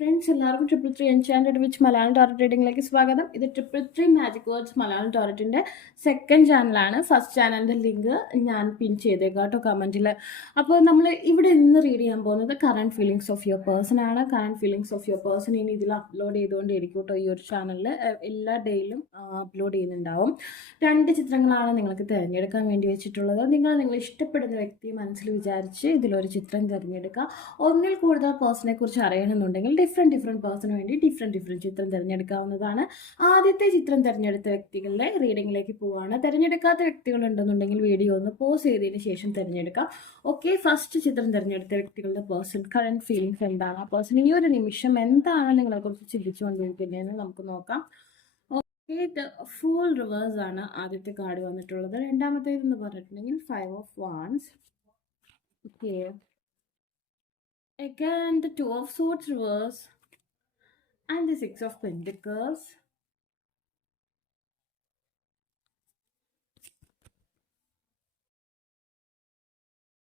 Friends എല്ലാവർക്കും triple three enchanted witch Malayalam tarot റീഡിങ്ങിലേക്ക് സ്വാഗതം. ഇത് triple three magic words Malayalam ടോററ്റിൻ്റെ സെക്കൻഡ് ചാനലാണ്. ഫസ്റ്റ് ചാനലിൻ്റെ ലിങ്ക് ഞാൻ പിൻ ചെയ്തേക്കാം കേട്ടോ കമൻറ്റിൽ. അപ്പോൾ നമ്മൾ ഇവിടെ ഇന്ന് റീഡ് ചെയ്യാൻ പോകുന്നത് current feelings of your person ആണ്. Current feelings of your person ഇനി ഇതിൽ അപ്ലോഡ് ചെയ്തുകൊണ്ടിരിക്കും കേട്ടോ. ഈ ഒരു ചാനലിൽ എല്ലാ ഡേയിലും അപ്ലോഡ് ചെയ്യുന്നുണ്ടാവും. 2 ചിത്രങ്ങളാണ് നിങ്ങൾക്ക് തിരഞ്ഞെടുക്കാൻ വേണ്ടി വെച്ചിട്ടുള്ളത്. നിങ്ങൾ ഇഷ്ടപ്പെടുന്ന വ്യക്തിയെ മനസ്സിൽ വിചാരിച്ച് ഇതിലൊരു ചിത്രം തിരഞ്ഞെടുക്കുക. ഒന്നിൽ കൂടുതൽ പേഴ്സണെ കുറിച്ച് അറിയണമെന്നുണ്ടെങ്കിൽ ഡിഫറെൻറ്റ് പേഴ്സണിന് വേണ്ടി ഡിഫറെൻറ്റ് ചിത്രം തിരഞ്ഞെടുക്കാവുന്നതാണ്. ആദ്യത്തെ ചിത്രം തിരഞ്ഞെടുത്ത വ്യക്തികളുടെ റീഡിങ്ങിലേക്ക് പോവുകയാണ്. തിരഞ്ഞെടുക്കാത്ത വ്യക്തികളുണ്ടെന്നുണ്ടെങ്കിൽ വീഡിയോ ഒന്ന് പോസ് ചെയ്തതിന് ശേഷം തിരഞ്ഞെടുക്കാം. ഓക്കെ, ഫസ്റ്റ് ചിത്രം തിരഞ്ഞെടുത്ത വ്യക്തികളുടെ പേഴ്സൺ കറണ്ട് ഫീലിങ്സ് എന്താണ്, ആ പേഴ്സൺ ഈ ഒരു നിമിഷം എന്താണ് നിങ്ങളെക്കുറിച്ച് ചിന്തിച്ചുകൊണ്ടിരിക്കുന്നതെന്ന് നമുക്ക് നോക്കാം. ഓക്കെ, ഫുൾ റിവേഴ്സ് ആണ് ആദ്യത്തെ കാർഡ് വന്നിട്ടുള്ളത്. രണ്ടാമത്തേതെന്ന് പറഞ്ഞിട്ടുണ്ടെങ്കിൽ 5 of Wands. Okay, again the 2 of Swords reverse and the 6 of Pentacles.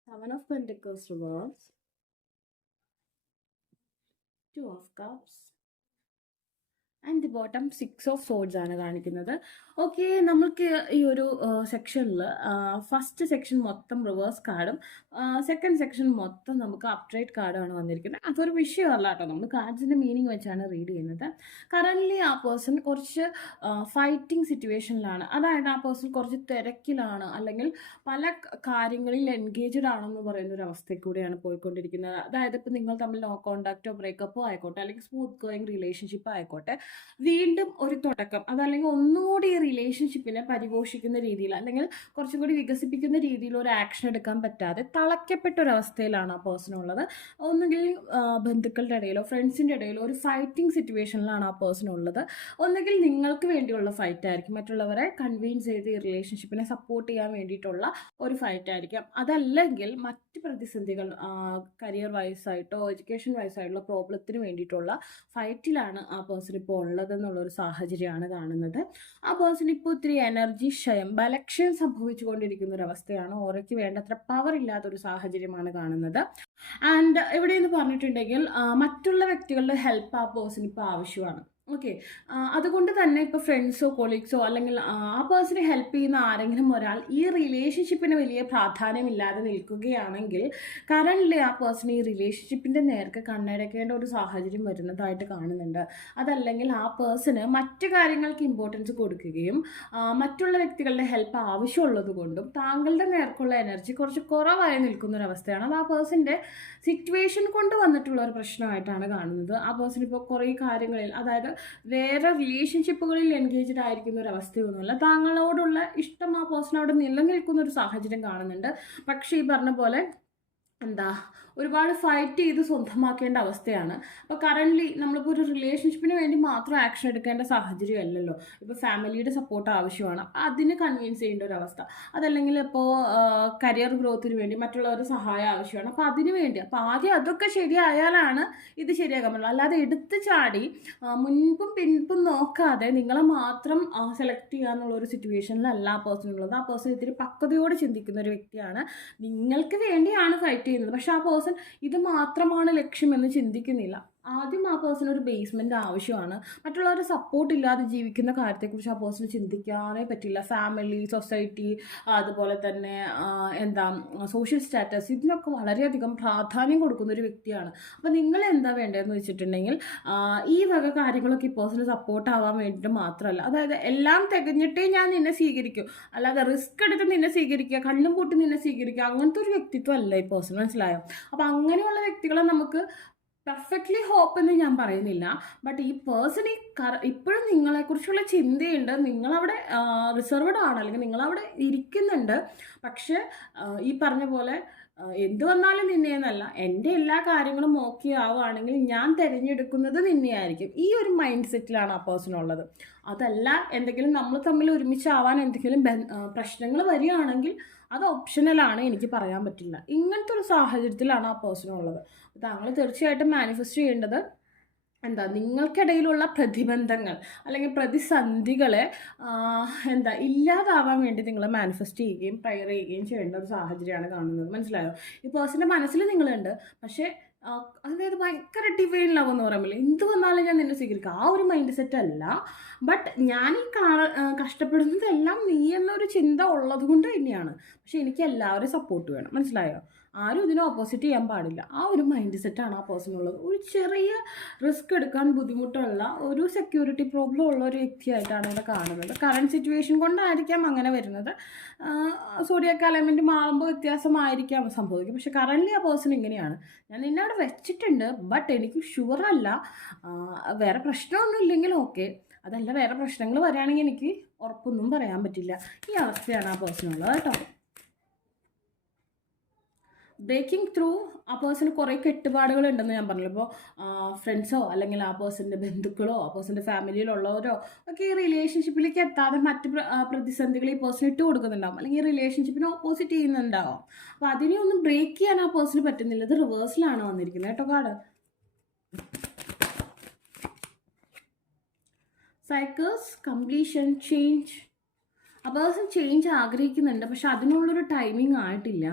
7 of Pentacles reverse, 2 of Cups and the bottom 6 of Swords ആണ് കാണിക്കുന്നത്. ഓക്കെ, നമ്മൾക്ക് ഈ ഒരു സെക്ഷനിൽ ഫസ്റ്റ് സെക്ഷൻ മൊത്തം റിവേഴ്സ് കാർഡും സെക്കൻഡ് സെക്ഷൻ മൊത്തം നമുക്ക് അപ്ഡേറ്റ് കാർഡാണ് വന്നിരിക്കുന്നത്. അതൊരു വിഷയമല്ല കേട്ടോ, നമ്മൾ കാർഡ്സിൻ്റെ മീനിങ് വെച്ചാണ് റീഡ് ചെയ്യുന്നത്. കറൻ്റ്ലി ആ പേഴ്സൺ കുറച്ച് ഫൈറ്റിംഗ് സിറ്റുവേഷനിലാണ്. അതായത് ആ പേഴ്സൺ കുറച്ച് തിരക്കിലാണ്, അല്ലെങ്കിൽ പല കാര്യങ്ങളിൽ എൻഗേജ്ഡ് ആണെന്ന് പറയുന്ന ഒരു അവസ്ഥയിൽ കൂടെയാണ് പോയിക്കൊണ്ടിരിക്കുന്നത്. അതായത് ഇപ്പോൾ നിങ്ങൾ തമ്മിൽ നോ കോണ്ടാക്റ്റോ ബ്രേക്കപ്പോ ആയിക്കോട്ടെ, അല്ലെങ്കിൽ സ്മൂത്ത് ഗോയിങ് റിലേഷൻഷിപ്പ് ആയിക്കോട്ടെ, വീണ്ടും ഒരു തുടക്കം, അതല്ലെങ്കിൽ ഒന്നുകൂടി ഈ റിലേഷൻഷിപ്പിനെ പരിപോഷിക്കുന്ന രീതിയിൽ, അല്ലെങ്കിൽ കുറച്ചും കൂടി വികസിപ്പിക്കുന്ന രീതിയിൽ ഒരു ആക്ഷൻ എടുക്കാൻ പറ്റാതെ തളയ്ക്കപ്പെട്ട ഒരു അവസ്ഥയിലാണ് ആ പേഴ്സൺ ഉള്ളത്. ഒന്നുകിൽ ബന്ധുക്കളുടെ ഇടയിലോ ഫ്രണ്ട്സിൻ്റെ ഇടയിലോ ഒരു ഫൈറ്റിംഗ് സിറ്റുവേഷനിലാണ് ആ പേഴ്സൺ ഉള്ളത്. ഒന്നുകിൽ നിങ്ങൾക്ക് വേണ്ടിയുള്ള ഫൈറ്റ് ആയിരിക്കും, മറ്റുള്ളവരെ കൺവിൻസ് ചെയ്ത് ഈ റിലേഷൻഷിപ്പിനെ സപ്പോർട്ട് ചെയ്യാൻ വേണ്ടിയിട്ടുള്ള ഒരു ഫൈറ്റ് ആയിരിക്കാം. അതല്ലെങ്കിൽ മറ്റ് പ്രതിസന്ധികൾ, കരിയർ വൈസായിട്ടോ എഡ്യൂക്കേഷൻ വൈസായിട്ടുള്ള പ്രോബ്ലത്തിന് വേണ്ടിയിട്ടുള്ള ഫൈറ്റിലാണ് ആ പേഴ്സൺ ഇപ്പോൾ ഉള്ളതെന്നുള്ളൊരു സാഹചര്യമാണ് കാണുന്നത്. ആ പേഴ്സൺ ഇപ്പോൾ ഒത്തിരി എനർജി ക്ഷയം, ബലക്ഷയം സംഭവിച്ചു കൊണ്ടിരിക്കുന്ന ഒരു അവസ്ഥയാണ്. ഓരയ്ക്ക് വേണ്ടത്ര പവർ ഇല്ലാത്തൊരു സാഹചര്യമാണ് കാണുന്നത്. ആൻഡ് എവിടെയെന്ന് പറഞ്ഞിട്ടുണ്ടെങ്കിൽ മറ്റുള്ള വ്യക്തികളുടെ ഹെൽപ്പ് ആ പേഴ്സൺ ഇപ്പോൾ ആവശ്യമാണ്. ഓക്കെ, അതുകൊണ്ട് തന്നെ ഇപ്പോൾ ഫ്രണ്ട്സോ കൊളീഗ്സോ അല്ലെങ്കിൽ ആ പേഴ്സണെ ഹെൽപ്പ് ചെയ്യുന്ന ആരെങ്കിലും ഒരാൾ ഈ റിലേഷൻഷിപ്പിന് വലിയ പ്രാധാന്യമില്ലാതെ നിൽക്കുകയാണെങ്കിൽ കറൻ്റ്ലി ആ പേഴ്സൺ ഈ റിലേഷൻഷിപ്പിൻ്റെ നേർക്ക് കണ്ണടയ്ക്കേണ്ട ഒരു സാഹചര്യം വരുന്നതായിട്ട് കാണുന്നുണ്ട്. അതല്ലെങ്കിൽ ആ പേഴ്സണ് മറ്റു കാര്യങ്ങൾക്ക് ഇമ്പോർട്ടൻസ് കൊടുക്കുകയും മറ്റുള്ള വ്യക്തികളുടെ ഹെൽപ്പ് ആവശ്യമുള്ളത് കൊണ്ടും താങ്കളുടെ നേർക്കുള്ള എനർജി കുറച്ച് കുറവായി നിൽക്കുന്നൊരവസ്ഥയാണ്. അത് ആ പേഴ്സൻ്റെ സിറ്റുവേഷൻ കൊണ്ട് വന്നിട്ടുള്ള ഒരു പ്രശ്നമായിട്ടാണ് കാണുന്നത്. ആ പേഴ്സൺ ഇപ്പോൾ കുറേ കാര്യങ്ങളിൽ, അതായത് വേറെ റിലേഷൻഷിപ്പുകളിൽ എൻഗേജ്ഡ് ആയിരിക്കുന്ന ഒരു അവസ്ഥയൊന്നുമല്ല, താങ്കളോടുള്ള ഇഷ്ടം ആ പേഴ്സൺ അവിടെ നിലനിൽക്കുന്ന ഒരു സാഹചര്യം കാണുന്നുണ്ട്. പക്ഷേ ഈ പറഞ്ഞ പോലെ ഒരുപാട് ഫൈറ്റ് ചെയ്ത് സ്വന്തമാക്കേണ്ട അവസ്ഥയാണ്. അപ്പോൾ കറൻ്റ്ലി നമ്മളിപ്പോൾ ഒരു റിലേഷൻഷിപ്പിന് വേണ്ടി മാത്രം ആക്ഷൻ എടുക്കേണ്ട സാഹചര്യം അല്ലല്ലോ. ഇപ്പോൾ ഫാമിലിയുടെ സപ്പോർട്ട് ആവശ്യമാണ്, അപ്പോൾ അതിന് കൺവിൻസ് ചെയ്യേണ്ട ഒരു അവസ്ഥ. അതല്ലെങ്കിൽ ഇപ്പോൾ കരിയർ ഗ്രോത്തിന് വേണ്ടി മറ്റുള്ളവരുടെ സഹായം ആവശ്യമാണ്, അപ്പോൾ അതിന് വേണ്ടി. അപ്പോൾ ആദ്യം അതൊക്കെ ശരിയായാലാണ് ഇത് ശരിയാക്കാൻ പറ്റുള്ളൂ. അല്ലാതെ എടുത്ത് ചാടി മുൻപും പിൻപും നോക്കാതെ നിങ്ങളെ മാത്രം സെലക്ട് ചെയ്യാന്നുള്ള ഒരു സിറ്റുവേഷനിലല്ല ആ പേഴ്സൺ ഉള്ളത്. ആ പേഴ്സൺ ഇത്തിരി പക്വതയോടെ ചിന്തിക്കുന്ന ഒരു വ്യക്തിയാണ്. നിങ്ങൾക്ക് വേണ്ടിയാണ് ഫൈറ്റ് ചെയ്യുന്നത്, പക്ഷെ ആ പേഴ്സൺ ഇത് മാത്രമാണ് ലക്ഷ്യമെന്ന് ചിന്തിക്കുന്നില്ല. ആദ്യം ആ പേഴ്സൺ ഒരു ബേസ്മെൻറ്റ് ആവശ്യമാണ്. മറ്റുള്ളവരുടെ സപ്പോർട്ട് ഇല്ലാതെ ജീവിക്കുന്ന കാര്യത്തെക്കുറിച്ച് ആ പേഴ്സൺ ചിന്തിക്കാനേ പറ്റില്ല. ഫാമിലി, സൊസൈറ്റി, അതുപോലെ തന്നെ സോഷ്യൽ സ്റ്റാറ്റസ്, ഇതിനൊക്കെ വളരെയധികം പ്രാധാന്യം കൊടുക്കുന്ന ഒരു വ്യക്തിയാണ്. അപ്പോൾ നിങ്ങൾ എന്താ വേണ്ടതെന്ന് വെച്ചിട്ടുണ്ടെങ്കിൽ ഈ വക കാര്യങ്ങളൊക്കെ ഈ പേഴ്സണ് സപ്പോർട്ട് ആവാൻ വേണ്ടിയിട്ട് മാത്രമല്ല, അതായത് എല്ലാം തികഞ്ഞിട്ടേ ഞാൻ നിന്നെ സ്വീകരിക്കും, അല്ലാതെ റിസ്ക് എടുത്ത് നിന്നെ സ്വീകരിക്കുക, കണ്ണും പൂട്ടി നിന്നെ സ്വീകരിക്കുക, അങ്ങനത്തെ ഒരു വ്യക്തിത്വം അല്ല ഈ പേഴ്സൺ. മനസ്സിലായോ? അപ്പോൾ അങ്ങനെയുള്ള വ്യക്തികളെ നമുക്ക് പെർഫെക്റ്റ്ലി ഹോപ്പ് എന്ന് ഞാൻ പറയുന്നില്ല. ബട്ട് ഈ പേഴ്സൺ ഇപ്പോഴും നിങ്ങളെക്കുറിച്ചുള്ള ചിന്തയുണ്ട്. നിങ്ങളവിടെ റിസർവ്ഡ് ആണ്, അല്ലെങ്കിൽ നിങ്ങളവിടെ ഇരിക്കുന്നുണ്ട്. പക്ഷെ ഈ പറഞ്ഞ പോലെ എന്ത് വന്നാലും നിന്നെയെന്നല്ല, എൻ്റെ എല്ലാ കാര്യങ്ങളും ഓക്കെ ആവുകയാണെങ്കിൽ ഞാൻ തിരഞ്ഞെടുക്കുന്നത് നിന്നെയായിരിക്കും. ഈ ഒരു മൈൻഡ് സെറ്റിലാണ് ആ പേഴ്സൺ ഉള്ളത്. അതല്ല എന്തെങ്കിലും നമ്മൾ തമ്മിൽ ഒരുമിച്ചാവാൻ എന്തെങ്കിലും പ്രശ്നങ്ങൾ വരികയാണെങ്കിൽ അത് ഓപ്ഷണലാണ്, എനിക്ക് പറയാൻ പറ്റില്ല. ഇങ്ങനത്തെ ഒരു സാഹചര്യത്തിലാണ് ആ പേഴ്സൺ ഉള്ളത്. താങ്കൾ തീർച്ചയായിട്ടും മാനിഫെസ്റ്റ് ചെയ്യേണ്ടത് നിങ്ങൾക്കിടയിലുള്ള പ്രതിബന്ധങ്ങൾ അല്ലെങ്കിൽ പ്രതിസന്ധികളെ ഇല്ലാതാവാൻ വേണ്ടി നിങ്ങൾ മാനിഫെസ്റ്റ് ചെയ്യുകയും പ്രയർ ചെയ്യുകയും ചെയ്യേണ്ട ഒരു സാഹചര്യമാണ് കാണുന്നത്. മനസ്സിലായോ? ഈ പേഴ്സൻ്റെ മനസ്സിൽ നിങ്ങളുണ്ട്, പക്ഷേ അതായത് ഭയങ്കര ഡിവൈൻ ലവ് എന്ന് പറയുമ്പോൾ എന്ത് വന്നാലും ഞാൻ നിന്നെ സ്വീകരിക്കും, ആ ഒരു മൈൻഡ് സെറ്റ് അല്ല. ബട്ട് ഞാൻ ഈ കഷ്ടപ്പെടുന്നതെല്ലാം നീ എന്നൊരു ചിന്ത ഉള്ളത് കൊണ്ട് തന്നെയാണ്. പക്ഷെ എനിക്ക് എല്ലാവരും സപ്പോർട്ട് വേണം, മനസ്സിലായോ? ആരും ഇതിനെ ഓപ്പോസിറ്റ് ചെയ്യാൻ പാടില്ല. ആ ഒരു മൈൻഡ് സെറ്റാണ് ആ പേഴ്സണുള്ളത്. ഒരു ചെറിയ റിസ്ക് എടുക്കാൻ ബുദ്ധിമുട്ടുള്ള ഒരു സെക്യൂരിറ്റി പ്രോബ്ലം ഉള്ള ഒരു വ്യക്തിയായിട്ടാണ് ഇവിടെ കാണുന്നത്. കറണ്ട് സിറ്റുവേഷൻ കൊണ്ടായിരിക്കാം അങ്ങനെ വരുന്നത്. സോഡിയാക് എലമെൻറ്റ് മാറുമ്പോൾ വ്യത്യാസമായിരിക്കാം സംഭവിക്കും. പക്ഷെ കറൻ്റ്ലി ആ പേഴ്സൺ ഇങ്ങനെയാണ്. ഞാൻ നിന്നെ അവിടെ വെച്ചിട്ടുണ്ട്, ബട്ട് എനിക്ക് ഷുവറല്ല. വേറെ പ്രശ്നമൊന്നും ഇല്ലെങ്കിൽ ഓക്കെ, അതല്ല വേറെ പ്രശ്നങ്ങൾ വരികയാണെങ്കിൽ എനിക്ക് ഉറപ്പൊന്നും പറയാൻ പറ്റില്ല. ഈ അവസ്ഥയാണ് ആ പേഴ്സണുള്ളത് കേട്ടോ. ബ്രേക്കിംഗ് ത്രൂ ആ പേഴ്സണ് കുറേ കെട്ടുപാടുകൾ ഉണ്ടെന്ന് ഞാൻ പറഞ്ഞല്ലോ. ഇപ്പോൾ ഫ്രണ്ട്സോ അല്ലെങ്കിൽ ആ പേഴ്സൻ്റെ ബന്ധുക്കളോ ആ പേഴ്സൻ്റെ ഫാമിലിയിലുള്ളവരോ ഒക്കെ ഈ റിലേഷൻഷിപ്പിലേക്ക് എത്താതെ മറ്റ് പ്രതിസന്ധികൾ ഈ പേഴ്സൺ ഇട്ട് കൊടുക്കുന്നുണ്ടാവും, അല്ലെങ്കിൽ ഈ റിലേഷൻഷിപ്പിനെ ഓപ്പോസിറ്റ് ചെയ്യുന്നുണ്ടാവും. അപ്പോൾ അതിനെ ഒന്നും ബ്രേക്ക് ചെയ്യാൻ ആ പേഴ്സണ് പറ്റുന്നില്ല. ഇത് റിവേഴ്സിലാണ് വന്നിരിക്കുന്നത് കേട്ടോ കാർഡ്. Cycles, completion, change. ആ പേഴ്സൺ ചേഞ്ച് ആഗ്രഹിക്കുന്നുണ്ട്, പക്ഷെ അതിനുള്ളൊരു ടൈമിംഗ് ആയിട്ടില്ല.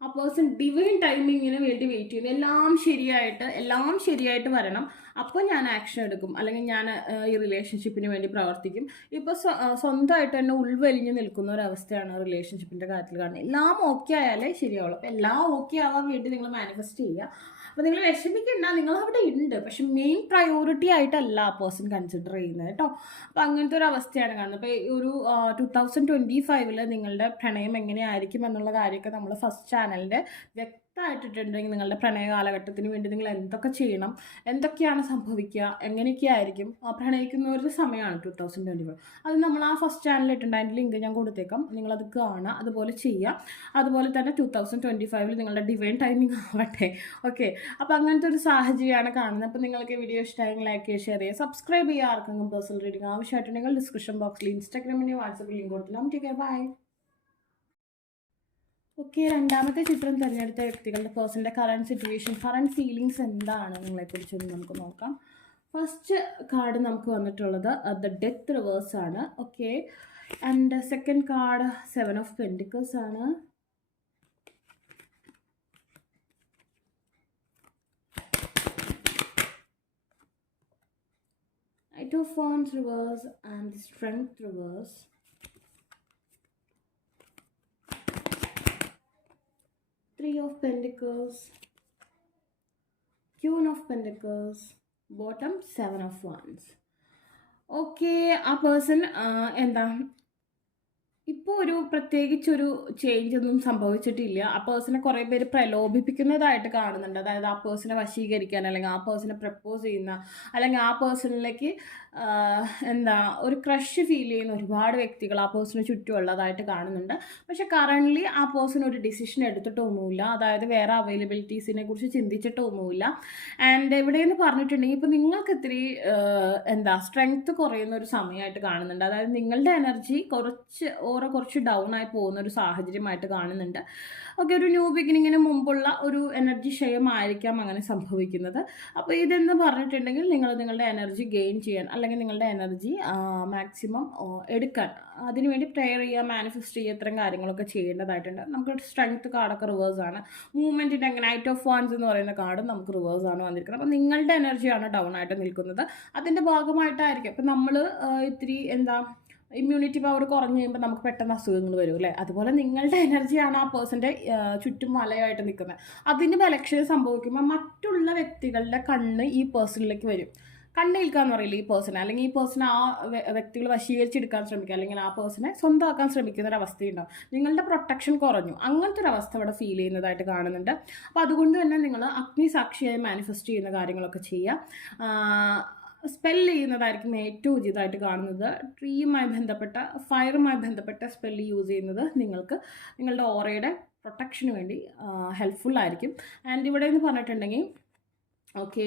ആ പേഴ്സൺ ഡിവൈൻ ടൈമിങ്ങിന് വേണ്ടി വെയിറ്റ് ചെയ്യുന്നു. എല്ലാം ശരിയായിട്ട് വരണം, അപ്പോൾ ഞാൻ ആക്ഷൻ എടുക്കും, അല്ലെങ്കിൽ ഞാൻ ഈ റിലേഷൻഷിപ്പിന് വേണ്ടി പ്രവർത്തിക്കും. ഇപ്പോൾ സ്വന്തമായിട്ട് തന്നെ ഉൾവലിഞ്ഞ് നിൽക്കുന്ന ഒരവസ്ഥയാണ് റിലേഷൻഷിപ്പിൻ്റെ കാര്യത്തിൽ കാണുന്നത്. എല്ലാം ഓക്കെ ആയാലേ ശരിയാവുള്ളൂ. അപ്പോൾ എല്ലാം ഓക്കെ ആവാൻ വേണ്ടി നിങ്ങൾ മാനിഫെസ്റ്റ് ചെയ്യുക. അപ്പോൾ നിങ്ങൾ വിഷമിക്കേണ്ട, നിങ്ങൾ അവിടെ ഉണ്ട്, പക്ഷെ മെയിൻ പ്രയോറിറ്റി ആയിട്ടല്ല ആ പേഴ്സൺ കൺസിഡർ ചെയ്യുന്നത് കേട്ടോ. അപ്പോൾ അങ്ങനത്തെ ഒരു അവസ്ഥയാണ് കാണുന്നത്. അപ്പോൾ ഈ ഒരു 2025 നിങ്ങളുടെ പ്രണയം എങ്ങനെയായിരിക്കും എന്നുള്ള കാര്യമൊക്കെ നമ്മൾ ഫസ്റ്റ് ചാനലിൻ്റെ വ്യക്തമായിട്ടിട്ടുണ്ടെങ്കിൽ നിങ്ങളുടെ പ്രണയ കാലഘട്ടത്തിന് വേണ്ടി നിങ്ങൾ എന്തൊക്കെ ചെയ്യണം, എന്തൊക്കെയാണ് സംഭവിക്കുക, എങ്ങനെയൊക്കെയായിരിക്കും പ്രണയിക്കുന്ന ഒരു സമയമാണ് 2025. അത് നമ്മൾ ആ ഫസ്റ്റ് ചാനലിൽ ഇട്ടുണ്ട്, അതിൻ്റെ ലിങ്ക് ഞാൻ കൊടുത്തേക്കാം, നിങ്ങളത് കാണുക, അതുപോലെ ചെയ്യുക. അതുപോലെ തന്നെ 2025 നിങ്ങളുടെ ഡിവൈൻ ടൈമിംഗ് ആവട്ടെ. ഓക്കെ, അപ്പോൾ അങ്ങനത്തെ ഒരു സാഹചര്യമാണ് കാണുന്നത്. അപ്പോൾ നിങ്ങൾക്ക് വീഡിയോ ഇഷ്ടമായെങ്കിൽ ലൈക്ക് ചെയ്യുക, ഷെയർ ചെയ്യുക, സബ്സ്ക്രൈബ് ചെയ്യുക. ആർക്കെങ്കിലും പേഴ്സണൽ റീഡിംഗ് ആവശ്യമായിട്ടുണ്ടെങ്കിൽ ഡിസ്ക്രിപ്ഷൻ ബോക്സിൽ ഇൻസ്റ്റാഗ്രാമിൻ്റെയും വാട്സപ്പിൽ ലിങ്ക് കൊടുത്തില്ല. Take care, by. ഓക്കെ, രണ്ടാമത്തെ ചിത്രം തിരഞ്ഞെടുത്ത വ്യക്തികളുടെ പേഴ്സണിൻ്റെ കറണ്ട് സിറ്റുവേഷൻ, കറണ്ട് ഫീലിങ്സ് എന്താണ് നിങ്ങളെക്കുറിച്ചൊന്ന് നമുക്ക് നോക്കാം. ഫസ്റ്റ് കാർഡ് നമുക്ക് വന്നിട്ടുള്ളത് ദ ഡെത്ത് റിവേഴ്സ് ആണ്. Okay, and second card 7 of pentacles ആണ്. Knight of Wands reverse and the Strength reverse. Three of Pentacles, Queen of Pentacles, bottom 7 of Wands. Okay, ആ person എന്താ ഇപ്പോൾ ഒരു പ്രത്യേകിച്ചൊരു ചേഞ്ച് ഒന്നും സംഭവിച്ചിട്ടില്ല. ആ പേഴ്സണെ കുറേ പേര് പ്രലോഭിപ്പിക്കുന്നതായിട്ട് കാണുന്നുണ്ട്. അതായത് ആ പേഴ്സണെ വശീകരിക്കാൻ, അല്ലെങ്കിൽ ആ പേഴ്സണെ പ്രപ്പോസ് ചെയ്യുന്ന, അല്ലെങ്കിൽ ആ പേഴ്സണിലേക്ക് എന്താ ഒരു ക്രഷ് ഫീൽ ചെയ്യുന്ന ഒരുപാട് വ്യക്തികൾ ആ പേഴ്സണ് ചുറ്റുമുള്ളതായിട്ട് കാണുന്നുണ്ട്. പക്ഷെ കറൻ്റ്ലി ആ പേഴ്സൺ ഒരു ഡിസിഷൻ എടുത്തിട്ടൊന്നുമില്ല, അതായത് വേറെ അവൈലബിലിറ്റീസിനെ കുറിച്ച് ചിന്തിച്ചിട്ടൊന്നുമില്ല. ആൻഡ് എവിടെയെന്ന് പറഞ്ഞിട്ടുണ്ടെങ്കിൽ ഇപ്പോൾ നിങ്ങൾക്ക് ഇത്തിരി എന്താ സ്ട്രെങ്ത്ത് കുറയുന്ന ഒരു സമയമായിട്ട് കാണുന്നുണ്ട്. അതായത് നിങ്ങളുടെ എനർജി കുറച്ച് ഡൗൺ ആയി പോകുന്ന ഒരു സാഹചര്യമായിട്ട് കാണുന്നുണ്ട്. ഓക്കെ, ഒരു ന്യൂ ബിഗിനിങ്ങിന് മുമ്പുള്ള ഒരു എനർജി ക്ഷയമായിരിക്കാം അങ്ങനെ സംഭവിക്കുന്നത്. അപ്പോൾ ഇതെന്ന് പറഞ്ഞിട്ടുണ്ടെങ്കിൽ നിങ്ങൾ നിങ്ങളുടെ എനർജി ഗെയിൻ ചെയ്യാൻ, അല്ലെങ്കിൽ നിങ്ങളുടെ എനർജി മാക്സിമം എടുക്കാൻ, അതിനുവേണ്ടി പ്രെയർ ചെയ്യുക, മാനിഫെസ്റ്റ് ചെയ്യുക, ഇത്തരം കാര്യങ്ങളൊക്കെ ചെയ്യേണ്ടതായിട്ടുണ്ട്. നമുക്ക് സ്ട്രെങ്ത്ത് കാർഡൊക്കെ റിവേഴ്സ് ആണ്. മൂവ്മെൻറ്റിൻ്റെ നൈറ്റ് ഓഫ് വാൻസ് എന്ന് പറയുന്ന കാർഡും നമുക്ക് റിവേഴ്സ് ആണ് വന്നിരിക്കുന്നത്. അപ്പോൾ നിങ്ങളുടെ എനർജിയാണ് ഡൗൺ ആയിട്ട് നിൽക്കുന്നത്. അതിൻ്റെ ഭാഗമായിട്ടായിരിക്കും അപ്പോൾ നമ്മൾ ഇത്തിരി എന്താ ഇമ്മ്യൂണിറ്റി പവർ കുറഞ്ഞ് കഴിയുമ്പോൾ നമുക്ക് പെട്ടെന്ന് അസുഖങ്ങൾ വരും അല്ലേ. അതുപോലെ നിങ്ങളുടെ എനർജിയാണ് ആ പേഴ്സൻ്റെ ചുറ്റും വലയമായിട്ട് നിൽക്കുന്നത്. അതിന് ബലക്ഷയം സംഭവിക്കുമ്പോൾ മറ്റുള്ള വ്യക്തികളുടെ കണ്ണ് ഈ പേഴ്സണിലേക്ക് വരും. കണ്ണേൽക്കാന്ന് പറയില്ല ഈ പേഴ്സണെ, അല്ലെങ്കിൽ ഈ പേഴ്സണെ ആ വ്യക്തികൾ വശീകരിച്ചെടുക്കാൻ ശ്രമിക്കുക, അല്ലെങ്കിൽ ആ പേഴ്സണെ സ്വന്തമാക്കാൻ ശ്രമിക്കുന്ന ഒരു അവസ്ഥയുണ്ടാവും. നിങ്ങളുടെ പ്രൊട്ടക്ഷൻ കുറഞ്ഞു, അങ്ങനത്തെ ഒരു അവസ്ഥ ഇവിടെ ഫീൽ ചെയ്യുന്നതായിട്ട് കാണുന്നുണ്ട്. അപ്പോൾ അതുകൊണ്ട് തന്നെ നിങ്ങൾ അഗ്നിസാക്ഷിയായി മാനിഫെസ്റ്റ് ചെയ്യുന്ന കാര്യങ്ങളൊക്കെ ചെയ്യുക. സ്പെൽ ചെയ്യുന്നതായിരിക്കും ഏറ്റവും ഉചിതമായിട്ട് കാണുന്നത്. ട്രീയുമായി ബന്ധപ്പെട്ട, ഫയറുമായി ബന്ധപ്പെട്ട സ്പെല്ല് യൂസ് ചെയ്യുന്നത് നിങ്ങൾക്ക് നിങ്ങളുടെ ഓറയുടെ പ്രൊട്ടക്ഷന് വേണ്ടി ഹെൽപ്ഫുൾ ആൻഡ് ഇവിടെ എന്ന് പറഞ്ഞിട്ടുണ്ടെങ്കിൽ okay,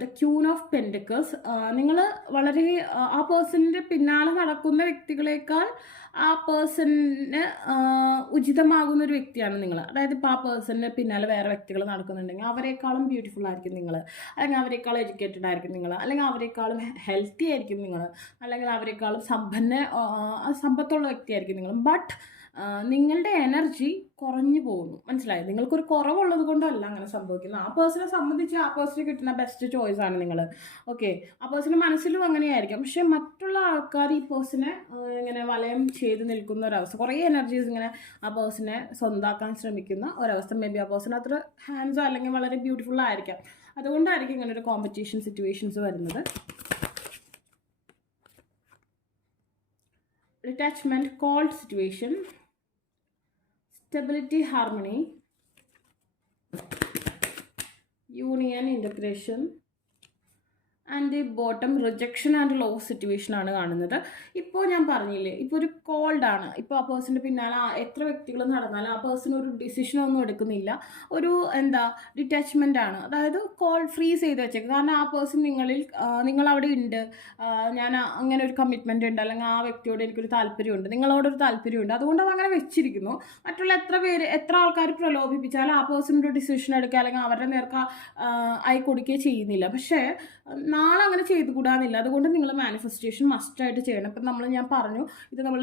the queen of pentacles, നിങ്ങൾ വളരെ ആ പേഴ്സണിൻ്റെ പിന്നാലെ നടക്കുന്ന വ്യക്തികളെക്കാൾ ആ പേഴ്സണിന് ഉചിതമാകുന്ന ഒരു വ്യക്തിയാണ് നിങ്ങൾ. അതായത് ഇപ്പോൾ ആ പേഴ്സണിന് പിന്നാലെ വേറെ വ്യക്തികൾ നടക്കുന്നുണ്ടെങ്കിൽ അവരെക്കാളും ബ്യൂട്ടിഫുൾ ആയിരിക്കും നിങ്ങൾ, അല്ലെങ്കിൽ അവരെക്കാളും എഡ്യൂക്കേറ്റഡ് ആയിരിക്കും നിങ്ങൾ, അല്ലെങ്കിൽ അവരെക്കാളും ഹെൽത്തി ആയിരിക്കും നിങ്ങൾ, അല്ലെങ്കിൽ അവരെക്കാളും സമ്പത്തുള്ള വ്യക്തിയായിരിക്കും നിങ്ങൾ. ബട്ട് നിങ്ങളുടെ എനർജി കുറഞ്ഞു പോകുന്നു. മനസ്സിലായി? നിങ്ങൾക്കൊരു കുറവുള്ളത് കൊണ്ടല്ല അങ്ങനെ സംഭവിക്കുന്നത്. ആ പേഴ്സണെ സംബന്ധിച്ച് ആ പേഴ്സണ് കിട്ടുന്ന ബെസ്റ്റ് ചോയ്സ് ആണ് നിങ്ങൾ. ഓക്കെ, ആ പേഴ്സൻ്റെ മനസ്സിലും അങ്ങനെയായിരിക്കും. പക്ഷെ മറ്റുള്ള ആൾക്കാർ ഈ പേഴ്സണെ ഇങ്ങനെ വലയം ചെയ്ത് നിൽക്കുന്ന ഒരവസ്ഥ, കുറേ എനർജീസ് ഇങ്ങനെ ആ പേഴ്സണെ സ്വന്തമാക്കാൻ ശ്രമിക്കുന്ന ഒരവസ്ഥ. മേ ബി ആ പേഴ്സൺ അത്ര ഹാൻഡ്സോ അല്ലെങ്കിൽ വളരെ ബ്യൂട്ടിഫുൾ ആയിരിക്കാം. അതുകൊണ്ടായിരിക്കും ഇങ്ങനെ ഒരു കോമ്പറ്റീഷൻ സിറ്റുവേഷൻസ് വരുന്നത്. Detachment, cold situation, stability, harmony, union, integration, and bottom rejection and loss situation ആണ് കാണുന്നത്. ഇപ്പോൾ ഞാൻ പറഞ്ഞില്ലേ, ഇപ്പോൾ ഒരു കോൾഡാണ്. ഇപ്പോൾ ആ പേഴ്സൻ്റെ പിന്നാലെ എത്ര വ്യക്തികൾ നടന്നാലും ആ പേഴ്സൺ ഒരു ഡിസിഷനൊന്നും എടുക്കുന്നില്ല. ഒരു ഡിറ്റാച്ച്മെൻ്റ് ആണ്. അതായത് ഫ്രീസ് ചെയ്ത് വെച്ചേക്കുക. കാരണം ആ പേഴ്സൺ നിങ്ങളവിടെ ഉണ്ട്, ഞാൻ അങ്ങനെ ഒരു കമ്മിറ്റ്മെൻ്റ് ഉണ്ട്, അല്ലെങ്കിൽ ആ വ്യക്തിയോട് എനിക്കൊരു താല്പര്യമുണ്ട്, നിങ്ങളോടൊരു താല്പര്യമുണ്ട്, അതുകൊണ്ട് അത് അങ്ങനെ വെച്ചിരിക്കുന്നു. മറ്റുള്ള എത്ര ആൾക്കാർ പ്രലോഭിപ്പിച്ചാലും ആ പേഴ്സണൊരു ഡിസിഷൻ എടുക്കുക അല്ലെങ്കിൽ അവരുടെ നേർക്ക് ആയി കൊടുക്കുകയോ ചെയ്യുന്നില്ല. പക്ഷേ നാളെ അങ്ങനെ ചെയ്തു കൂടാന്നില്ല. അതുകൊണ്ട് നിങ്ങൾ മാനിഫെസ്റ്റേഷൻ മസ്റ്റായിട്ട് ചെയ്യണം. ഇപ്പം ഞാൻ പറഞ്ഞു, ഇത് നമ്മൾ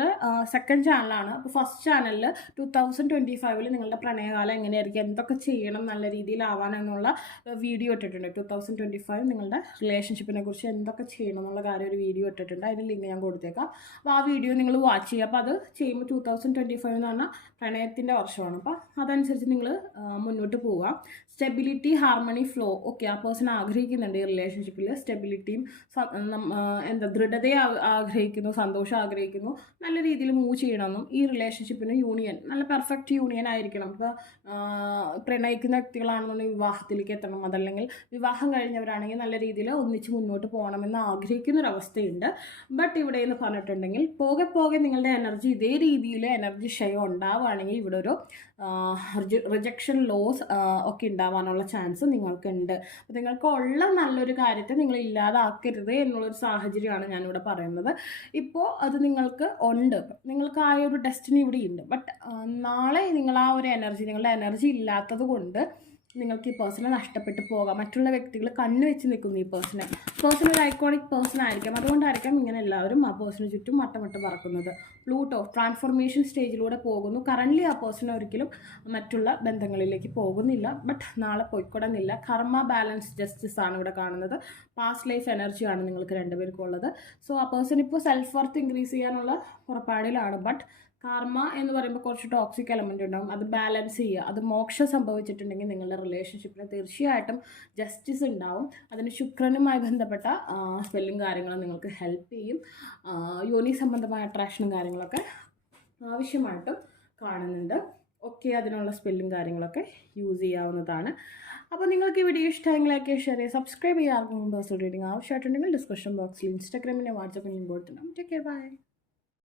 സെക്കൻഡ് ചാനലാണ്. അപ്പോൾ ഫസ്റ്റ് ചാനലിൽ 2025 നിങ്ങളുടെ പ്രണയകാലം എങ്ങനെയായിരിക്കും, എന്തൊക്കെ ചെയ്യണം നല്ല രീതിയിലാവാനെന്നുള്ള വീഡിയോ ഇട്ടിട്ടുണ്ട്. 2025 നിങ്ങളുടെ റിലേഷൻഷിപ്പിനെ കുറിച്ച് എന്തൊക്കെ ചെയ്യണം എന്നുള്ള കാര്യം ഒരു വീഡിയോ ഇട്ടിട്ടുണ്ട്. അതിൻ്റെ ലിങ്ക് ഞാൻ കൊടുത്തേക്കാം. അപ്പോൾ ആ വീഡിയോ നിങ്ങൾ വാച്ച് ചെയ്യുക. അപ്പോൾ അത് ചെയ്യുമ്പോൾ 2025 എന്ന് പറഞ്ഞാൽ പ്രണയത്തിൻ്റെ വർഷമാണ്. അപ്പോൾ അതനുസരിച്ച് നിങ്ങൾ മുന്നോട്ട് പോവുക. Stability, harmony, flow. ഓക്കെ, ആ പേഴ്സൺ ആഗ്രഹിക്കുന്നുണ്ട് ഈ റിലേഷൻഷിപ്പിൽ സ്റ്റെബിലിറ്റിയും ദൃഢതയെ ആഗ്രഹിക്കുന്നു, സന്തോഷം ആഗ്രഹിക്കുന്നു, നല്ല രീതിയിൽ മൂവ് ചെയ്യണമെന്നും ഈ റിലേഷൻഷിപ്പിന് യൂണിയൻ നല്ല പെർഫെക്റ്റ് യൂണിയൻ ആയിരിക്കണം. ഇപ്പോൾ പ്രണയിക്കുന്ന വ്യക്തികളാണെന്നുണ്ടെങ്കിൽ വിവാഹത്തിലേക്ക് എത്തണം, അതല്ലെങ്കിൽ വിവാഹം കഴിഞ്ഞവരാണെങ്കിൽ നല്ല രീതിയിൽ ഒന്നിച്ച് മുന്നോട്ട് പോകണമെന്ന് ആഗ്രഹിക്കുന്നൊരവസ്ഥയുണ്ട്. ബട്ട് ഇവിടെ എന്ന് പറഞ്ഞിട്ടുണ്ടെങ്കിൽ പോകെ പോകെ നിങ്ങളുടെ എനർജി ഇതേ രീതിയിൽ എനർജി ക്ഷയം ഉണ്ടാവുകയാണെങ്കിൽ ഇവിടെ ഒരു റിജക്ഷൻ ലോസ് ഒക്കെ ഉണ്ടാവാനുള്ള ചാൻസ് നിങ്ങൾക്കുണ്ട്. അപ്പോൾ നിങ്ങൾക്ക് ഉള്ള നല്ലൊരു കാര്യത്തെ നിങ്ങൾ ഇല്ലാതാക്കരുത് എന്നുള്ളൊരു സാഹചര്യമാണ് ഞാനിവിടെ പറയുന്നത്. ഇപ്പോൾ അത് നിങ്ങൾക്ക് ഉണ്ട്, നിങ്ങൾക്ക് ആ ഒരു ഡെസ്റ്റിനി ഇവിടെ ഉണ്ട്. ബട്ട് നാളെ നിങ്ങൾ ആ ഒരു നിങ്ങളുടെ എനർജി ഇല്ലാത്തത് കൊണ്ട് നിങ്ങൾക്ക് ഈ പേഴ്സണെ നഷ്ടപ്പെട്ടു പോകാം. മറ്റുള്ള വ്യക്തികൾ കണ്ണു വെച്ച് നിൽക്കുന്നു ഈ പേഴ്സൺ ഒരു ഐക്കോണിക് പേഴ്സൺ ആയിരിക്കാം. അതുകൊണ്ടായിരിക്കാം ഇങ്ങനെ എല്ലാവരും ആ പേഴ്സണിന് ചുറ്റും വട്ടമിട്ട് പറക്കുന്നത്. പ്ലൂട്ടോ ട്രാൻസ്ഫോർമേഷൻ സ്റ്റേജിലൂടെ പോകുന്നു. കറൻ്റ്ലി ആ പേഴ്സൺ ഒരിക്കലും മറ്റുള്ള ബന്ധങ്ങളിലേക്ക് പോകുന്നില്ല. ബട്ട് നാളെ പോയിക്കൊടുന്നില്ല. കർമ്മ, ബാലൻസ്, ജസ്റ്റിസ് ആണ് ഇവിടെ കാണുന്നത്. പാസ്റ്റ് ലൈഫ് എനർജിയാണ് നിങ്ങൾക്ക് രണ്ടുപേർക്കും ഉള്ളത്. സോ ആ പേഴ്സൺ ഇപ്പോൾ സെൽഫ് വർത്ത് ഇൻക്രീസ് ചെയ്യാനുള്ള പുറപ്പാടിലാണ്. ബട്ട് കാർമ എന്ന് പറയുമ്പോൾ കുറച്ച് ടോക്സിക് എലമെൻ്റ് ഉണ്ടാകും. അത് ബാലൻസ് ചെയ്യുക. അത് മോക്ഷം സംഭവിച്ചിട്ടുണ്ടെങ്കിൽ നിങ്ങളുടെ റിലേഷൻഷിപ്പിന് തീർച്ചയായിട്ടും ജസ്റ്റിസ് ഉണ്ടാവും. അതിന് ശുക്രനുമായി ബന്ധപ്പെട്ട സ്പെല്ലും കാര്യങ്ങളും നിങ്ങൾക്ക് ഹെൽപ്പ് ചെയ്യും. യോനി സംബന്ധമായ അട്രാക്ഷനും കാര്യങ്ങളൊക്കെ ആവശ്യമായിട്ടും കാണുന്നുണ്ട്. ഓക്കെ, അതിനുള്ള സ്പെല്ലും കാര്യങ്ങളൊക്കെ യൂസ് ചെയ്യാവുന്നതാണ്. അപ്പോൾ നിങ്ങൾക്ക് ഈ വീഡിയോ ഇഷ്ടമെങ്കിൽ ലൈക്ക്, ഷെയർ ചെയ്യുക, സബ്സ്ക്രൈബ് ചെയ്യുക. ആർക്കും പേഴ്സണൽ റീഡിംഗ് ആവശ്യമായിട്ടുണ്ടെങ്കിൽ ഡിസ്ക്രിപ്ഷൻ ബോക്സിൽ ഇൻസ്റ്റാഗ്രാമിൻ്റെ വാട്സപ്പിൽ ലിങ്ക് കൊടുത്തിട്ടുണ്ടാകും. Take care, by.